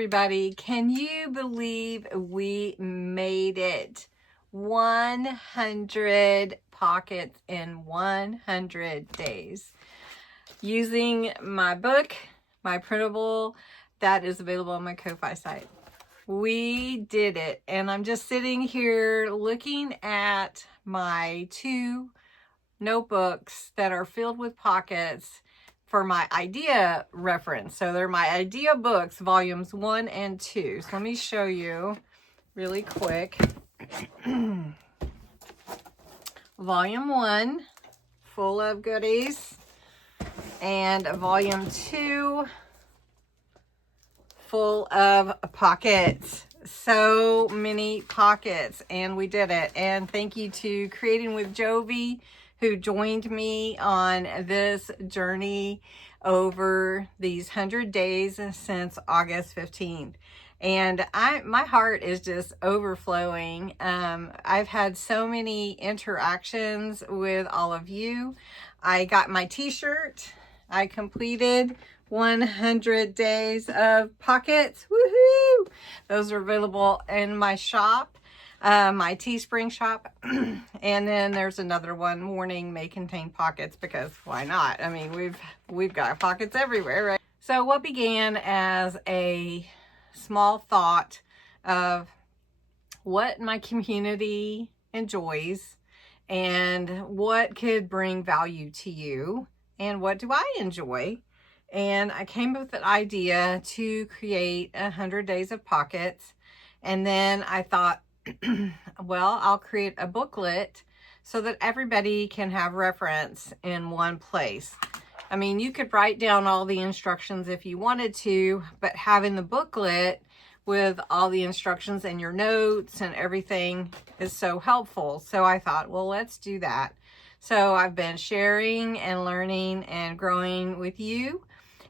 everybody. Can you believe we made it? 100 pockets in 100 days. Using my book, my printable, that is available on my Ko-Fi site. We did it, and I'm just sitting here looking at my 2 notebooks that are filled with pockets for my idea reference. So they're my idea books, volumes 1 and 2. So let me show you really quick. Volume 1, full of goodies, and volume 2, full of pockets. So many pockets, and we did it. And thank you to Creating with Jovi, who joined me on this journey over these 100 days since August 15th. And my heart is just overflowing. I've had so many interactions with all of you. I got my t-shirt. I completed 100 days of pockets. Woohoo! Those are available in my shop, my Teespring shop. And then there's another one, Warning May Contain Pockets, because why not? I mean, we've got pockets everywhere, right? So what began as a small thought of what my community enjoys and what could bring value to you and what do I enjoy. And I came up with an idea to create 100 days of pockets. And then I thought, well, I'll create a booklet so that everybody can have reference in one place. I mean, you could write down all the instructions if you wanted to, but having the booklet with all the instructions and your notes and everything is so helpful. So I thought, well, let's do that. So I've been sharing and learning and growing with you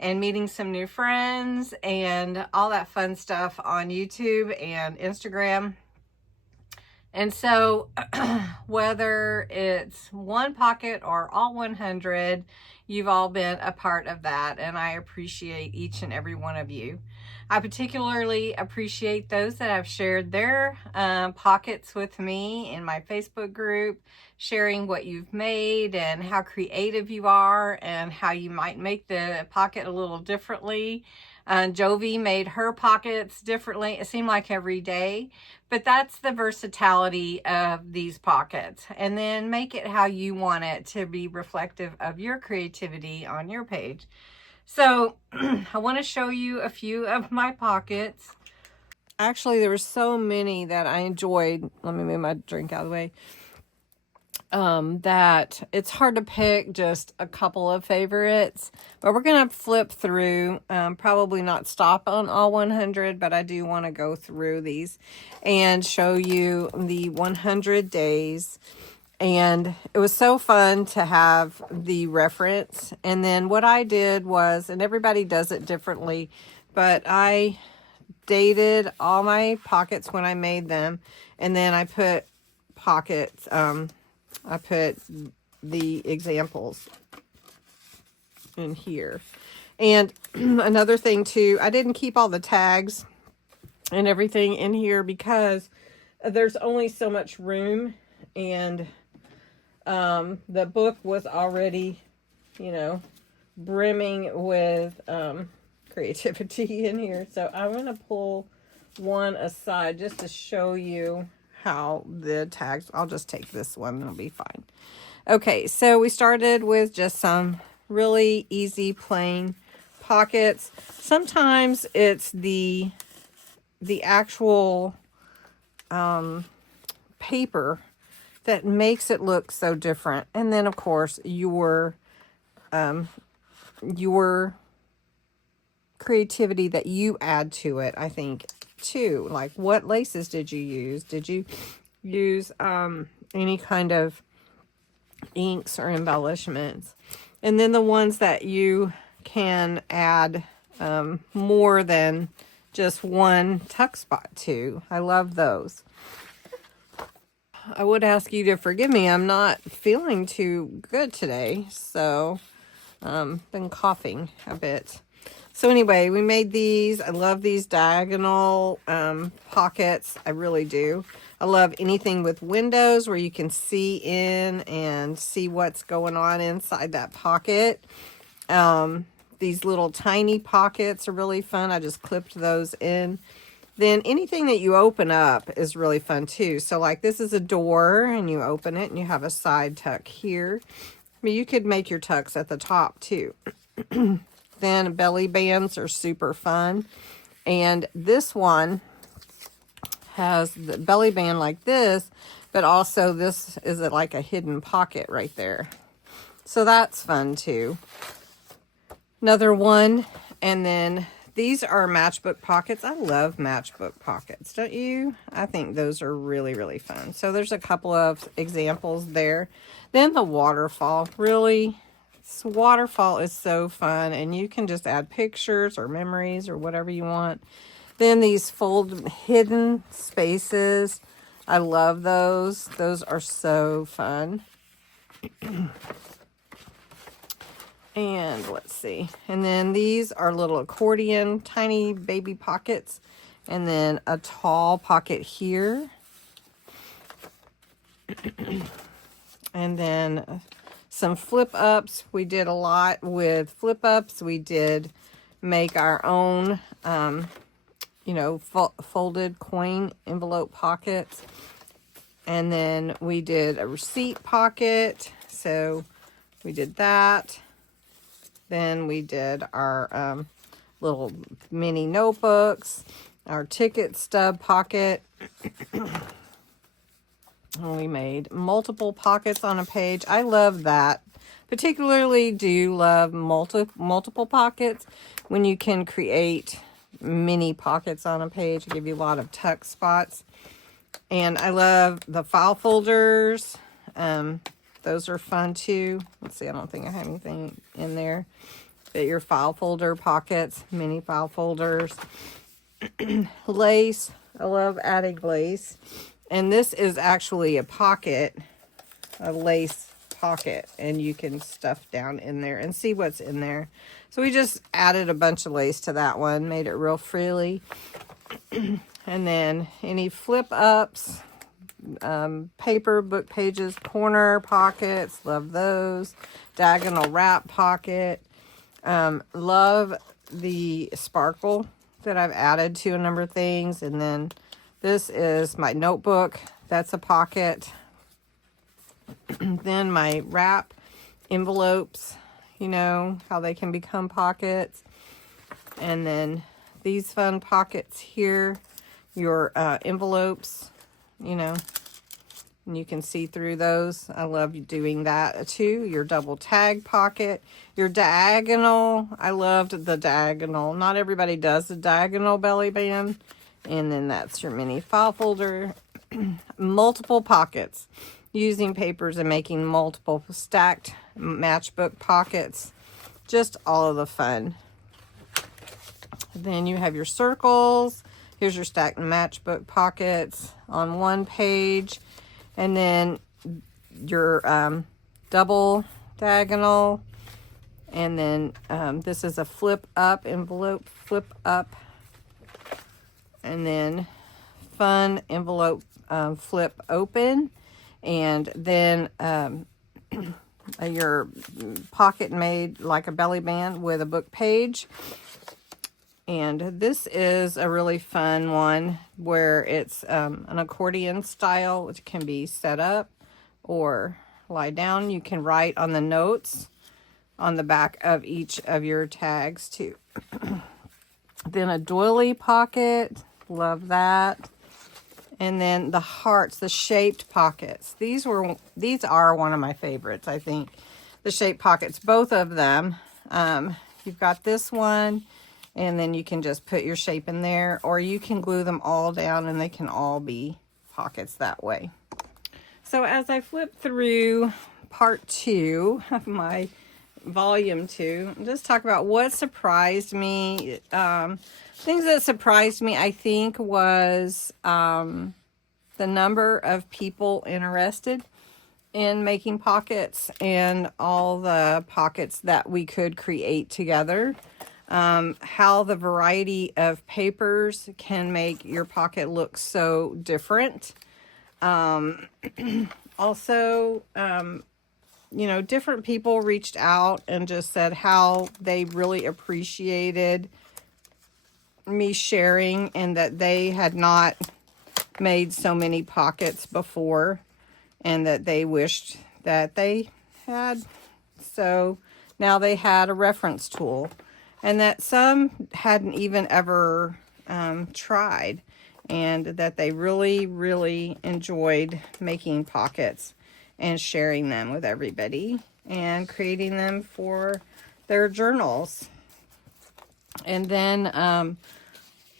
and meeting some new friends and all that fun stuff on YouTube and Instagram. And so whether it's one pocket or all 100, you've all been a part of that, and I appreciate each and every one of you. I particularly appreciate those that have shared their pockets with me in my Facebook group, sharing what you've made and how creative you are and how you might make the pocket a little differently. Jovi made her pockets differently. It seemed like every day, but that's the versatility of these pockets. And then make it how you want it to be reflective of your creativity on your page. So I want to show you a few of my pockets. Actually, there were so many that I enjoyed. Let me move my drink out of the way. That it's hard to pick just a couple of favorites, but we're going to flip through, probably not stop on all 100, but I do want to go through these and show you the 100 days. And it was so fun to have the reference. And then what I did was, and everybody does it differently, but I dated all my pockets when I made them. And then I put pockets, I put the examples in here. And another thing too, I didn't keep all the tags and everything in here because there's only so much room, and the book was already, you know, brimming with creativity in here. So I'm going to pull one aside just to show you how the tags, I'll just take this one, it'll be fine. Okay, so we started with just some really easy plain pockets. Sometimes it's the actual paper that makes it look so different. And then of course your creativity that you add to it, I think, too. Like, what laces did you use? Did you use any kind of inks or embellishments? And then the ones that you can add more than just one tuck spot to. I love those. I would ask you to forgive me. I'm not feeling too good today, so been coughing a bit. So anyway, we made these. I love these diagonal pockets. I really do. I love anything with windows where you can see in and see what's going on inside that pocket. These little tiny pockets are really fun. I just clipped those in. Then anything that you open up is really fun too. So like this is a door and you open it and you have a side tuck here. I mean, you could make your tucks at the top too. Then belly bands are super fun. And this one has the belly band like this, but also this is like a hidden pocket right there. So that's fun too. Another one. And then these are matchbook pockets. I love matchbook pockets, don't you? I think those are really, really fun. So there's a couple of examples there. Then the waterfall, really. This waterfall is so fun, and you can just add pictures or memories or whatever you want. Then these fold hidden spaces. I love those. Those are so fun. And let's see. And then these are little accordion, tiny baby pockets. And then a tall pocket here. And then some flip ups. We did a lot with flip ups. We did make our own, you know, folded coin envelope pockets. And then we did a receipt pocket. So we did that. Then we did our little mini notebooks, our ticket stub pocket. And we made multiple pockets on a page. I love that. Particularly do love multiple pockets when you can create mini pockets on a page. Give you a lot of tuck spots. And I love the file folders. Those are fun too. Let's see, I don't think I have anything in there. But your file folder pockets, mini file folders. Lace. I love adding lace. And this is actually a pocket, a lace pocket. And you can stuff down in there and see what's in there. So we just added a bunch of lace to that one, made it real frilly. And then any flip ups, paper, book pages, corner pockets, love those. Diagonal wrap pocket. Love the sparkle that I've added to a number of things. And then this is my notebook. That's a pocket. Then my wrap envelopes, you know, how they can become pockets. And then these fun pockets here, your envelopes, you know, and you can see through those. I love doing that too. Your double tag pocket, your diagonal. I loved the diagonal. Not everybody does the diagonal belly band. And then that's your mini file folder. Multiple pockets, using papers and making multiple stacked matchbook pockets. Just all of the fun. Then you have your circles. Here's your stacked matchbook pockets on one page. And then your double diagonal. And then this is a flip up envelope, flip up. And then fun envelope flip open. And then your pocket made like a belly band with a book page. And this is a really fun one where it's an accordion style, which can be set up or lie down. You can write on the notes on the back of each of your tags too. Then a doily pocket, love that. And then the hearts, the shaped pockets. These are one of my favorites, I think. The shaped pockets, both of them. You've got this one. And then you can just put your shape in there, or you can glue them all down and they can all be pockets that way. So as I flip through part 2 of my volume 2, just talk about what surprised me. Things that surprised me, I think, was the number of people interested in making pockets and all the pockets that we could create together. how the variety of papers can make your pocket look so different. Also, you know, different people reached out and just said how they really appreciated me sharing and that they had not made so many pockets before and that they wished that they had. So now they had a reference tool, and that some hadn't even ever tried, and that they really, really enjoyed making pockets and sharing them with everybody and creating them for their journals. And then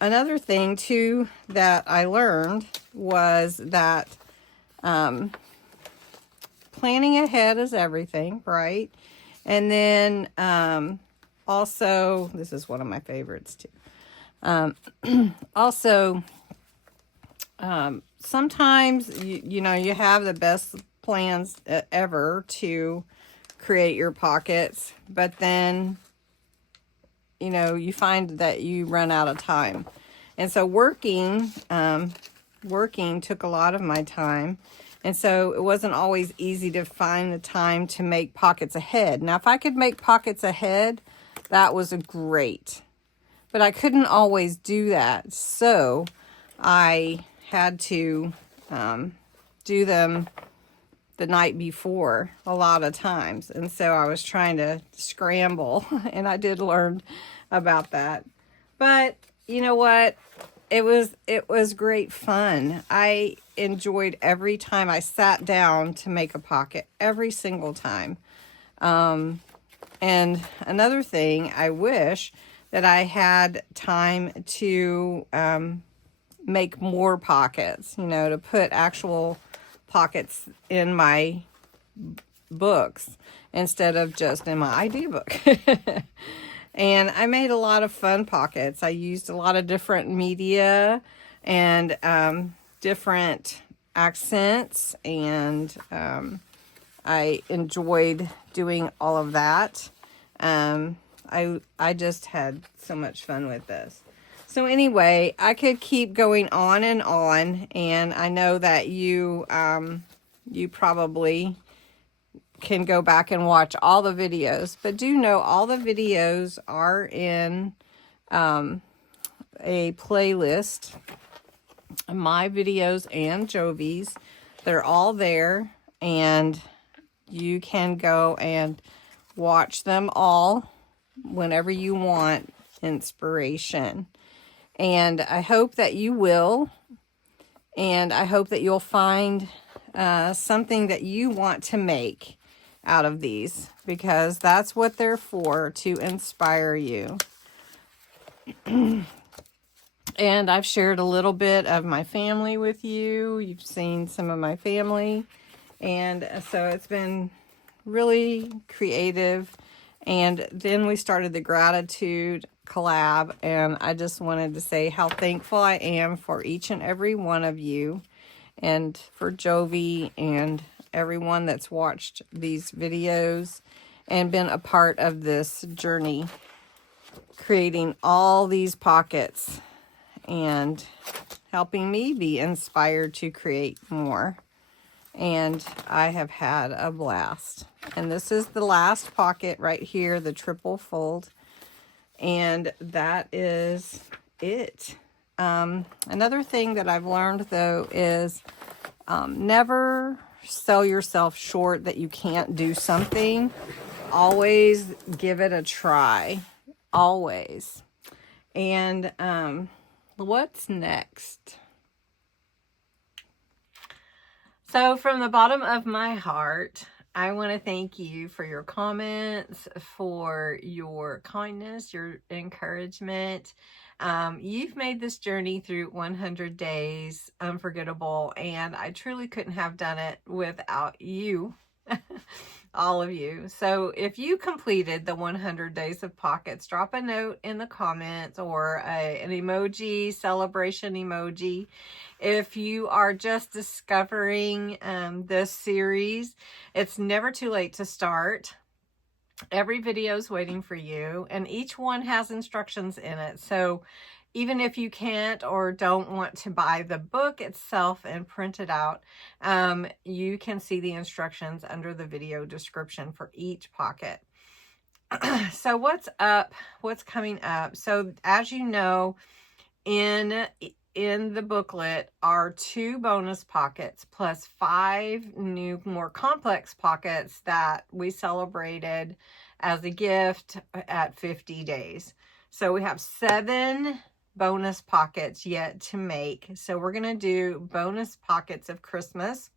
another thing too that I learned was that planning ahead is everything, right? And then also, this is one of my favorites too. Also, sometimes, you know, you have the best plans ever to create your pockets, but then, you know, you find that you run out of time. And so working took a lot of my time. And so it wasn't always easy to find the time to make pockets ahead. Now, if I could make pockets ahead, that was great. But I couldn't always do that. So I had to do them the night before a lot of times. And so I was trying to scramble, and I did learn about that. But you know what? It was great fun. I enjoyed every time I sat down to make a pocket, every single time. And another thing, I wish that I had time to make more pockets, you know, to put actual pockets in my books instead of just in my ID book. And I made a lot of fun pockets. I used a lot of different media and different accents, and I enjoyed doing all of that. I just had so much fun with this. So anyway, I could keep going on, and I know that you probably can go back and watch all the videos, but do know all the videos are in a playlist, my videos and Jovi's. They're all there, and you can go and watch them all whenever you want inspiration. And I hope that you will, and I hope that you'll find something that you want to make out of these, because that's what they're for, to inspire you. And I've shared a little bit of my family with you. You've seen some of my family, and so it's been really creative. And then we started the gratitude collab, and I just wanted to say how thankful I am for each and every one of you, and for Jovi and everyone that's watched these videos and been a part of this journey, creating all these pockets and helping me be inspired to create more. And I have had a blast. And this is the last pocket right here, the triple fold. And that is it. Another thing that I've learned, though, is never sell yourself short that you can't do something. Always give it a try. Always. And what's next? So from the bottom of my heart, I want to thank you for your comments, for your kindness, your encouragement. You've made this journey through 100 days unforgettable, and I truly couldn't have done it without you, all of you. So if you completed the 100 days of pockets, drop a note in the comments, or an emoji, celebration emoji. If you are just discovering this series, it's never too late to start. Every video is waiting for you, and each one has instructions in it. So even if you can't or don't want to buy the book itself and print it out, you can see the instructions under the video description for each pocket. So what's up? What's coming up? So as you know, in the booklet are 2 bonus pockets plus 5 new, more complex pockets that we celebrated as a gift at 50 days. So we have 7 bonus pockets yet to make. So we're going to do bonus pockets of Christmas,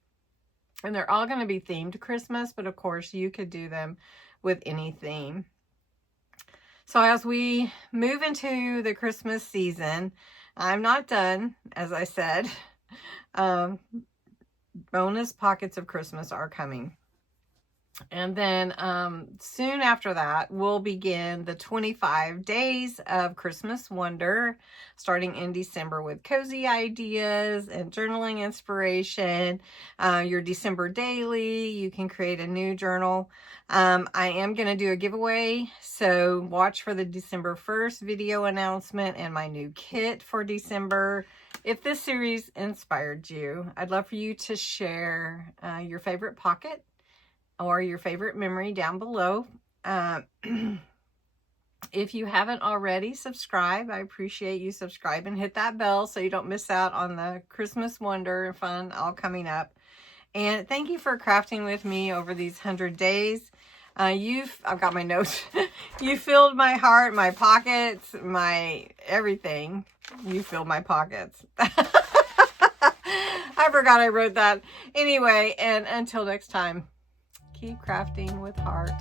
and they're all going to be themed Christmas, but of course you could do them with any theme. So as we move into the Christmas season, I'm not done, as I said. Bonus pockets of Christmas are coming. And then soon after that, we'll begin the 25 days of Christmas Wonder, starting in December with cozy ideas and journaling inspiration. Your December daily, you can create a new journal. I am going to do a giveaway, so watch for the December 1st video announcement and my new kit for December. If this series inspired you, I'd love for you to share your favorite pocket or your favorite memory down below. If you haven't already, subscribe. I appreciate you subscribing. Hit that bell so you don't miss out on the Christmas wonder and fun all coming up. And thank you for crafting with me over these 100 days. I've got my notes. You filled my heart, my pockets, my everything. You filled my pockets. I forgot I wrote that. Anyway, and until next time, keep crafting with heart.